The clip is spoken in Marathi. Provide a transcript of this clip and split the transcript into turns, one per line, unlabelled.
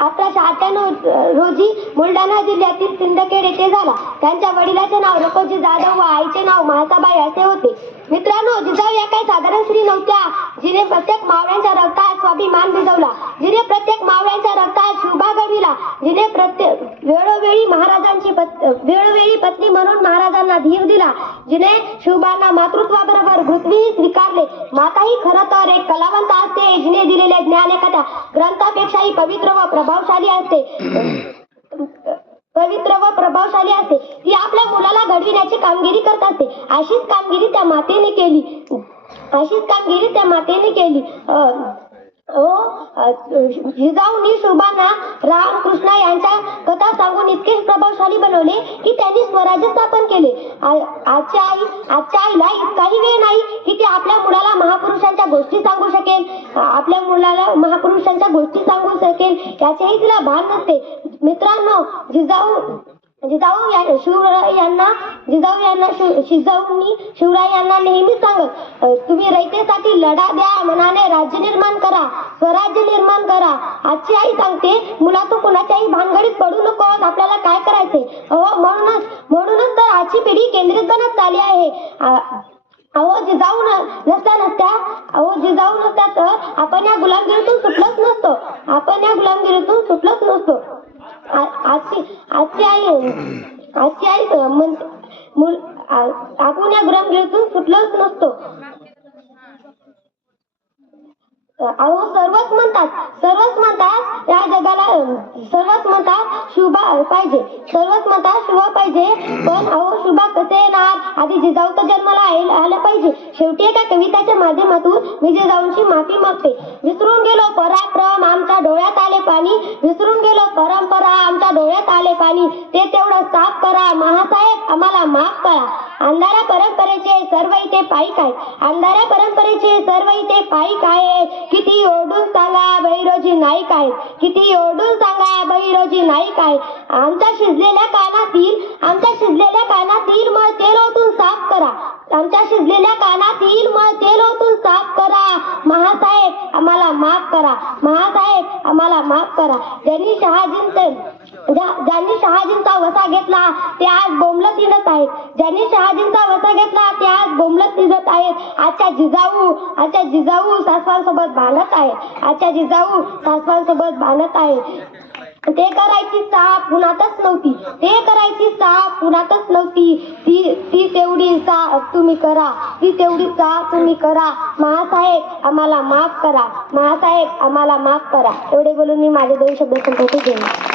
अठराशे अठ्ठ्याण्णव रोजी बुलढाणा जिल्ह्यातील सिंदखेड येथे झाला. त्यांच्या वडिलाचे नाव रकोजी जाधव व आईचे नाव म्हाळसाबाई असे होते. मित्रांनो जिजाऊ या काही साधारण स्त्री नव्हत्या जिने प्रत्येक मावळ्यांच्या रक्तात स्वाभिमान भिजवला जिने प्रत्येक मावळ्यांच्या रक्तात शुभा घडविला जिने प्रत्येक वेळोवेळी महाराजांची वेळोवेळी पत्नी म्हणून महाराजांना धीर दिला जिने शिवबांना मातृत्वाबरोबर पृथ्वीही स्वीकारले. माताही खरं तर एक कलावंत असते जिने दिलेले ज्ञान एखाद्या ग्रंथापेक्षाही पवित्र व प्रभावशाली असते. पवित्र व प्रभावशाली असते. ती आपल्या मुलाला घडविण्याची कामगिरी करत असते. अशीच कामगिरी त्या मातेने केली. अशीच कामगिरी त्या मातेने केली. अं, ओ जिजाऊनी शोभाना आपण इतके प्रभावशाली बनवले की त्यांनी स्वराज्य स्थापन केले. आजच्या आई आजच्या आईला इतकाही वेळ नाही की ती आपल्या मुलाला महापुरुषांच्या गोष्टी सांगू शकेल. आपल्या मुलाला महापुरुषांच्या गोष्टी सांगू शकेल. याचेही तिला भान नसते. मित्रांनो जिजाऊ जिजाऊ या शिवराय यांना जिजाऊ यांना शिजाऊंनी शिवराय यांना नेहमी सांगत तुम्ही रयतेसाठी लढा द्या मनाने राज्य निर्माण करा स्वराज्य निर्माण करा. आजची आई सांगते मुला तू कुणाच्याही भानगडीत पडू नको. आपल्याला काय करायचे अहो म्हणूनच म्हणूनच तर आजची पिढी केंद्रित बनत चालली आहे. अहो जिजाऊ नसत्या नसत्या. अहो जिजाऊ नसत्या तर आपण या गुलामगिरीतून सुटलोच नसतो. आपण या गुलामगिरीतून सुटलोच नसतो. आजची आजची आई आजची आई आपण या गुलामगिरीतून सुटलोच नसतो अहो सर्वच म्हणतात सर्वच म्हणतात या जगाला सर्वच म्हणतात शुभा पाहिजे सर्वच म्हणतात शुभा पाहिजे पण अहो शुभा कसे येणार आधी जिजाऊ तर जन्माला आईल- आलं पाहिजे शेवटी एका कविताच्या माध्यमातून मी जिजाऊंची माफी मागते विसरून गेलो पराक्रम आमच्या डोळ्यात आले पाणी विसरून गेलो परंपरा डोळ्यात आले पाणी. ते तेवढं साफ करा. महासाहेब आम्हाला माफ करा. अंधारा परंपरेचे सर्व इथे पायी काय अंधारा परंपरेचे सर्व इथे पायी काय किती ओढून सांगा बहिरोजी नाईक आहे किती ओढून सांगा बहिरोजी नाईक आहेत. आमच्या शिजलेल्या कानातील आमच्या शिजलेल्या कानातील मळ तेल ओतून साफ करा. आमच्या शिजलेल्या कानातील मळ तेल ओतून साफ करा. महासाहेब आम्हाला माफ करा. महासाहेब आम्हाला माफ करा. ज्यांनी शहाजींचे ज्यांनी शहाजींचा वसा घेतला ते आज बोंबलत हिंडत आहेत. ज्यांनी शहाजींचा वसा घेतला ते आज बोंबलत निघत आहेत. आजच्या जिजाऊ आजच्या जिजाऊ सासवांसोबत भांडत आहेत. आजच्या जिजाऊ सासवांसोबत भांडत आहेत. ते करायची साप पुण्यातच नव्हती. ते करायची चाप पुण्यातच नव्हती. ती ती तेवढी सा तुम्ही करा. ती तेवढी चाप तुम्ही करा. महासाहेब आम्हाला माफ करा. महासाहेब आम्हाला माफ करा. एवढे बोलून मी माझे दोन शब्द संपवते. घेणार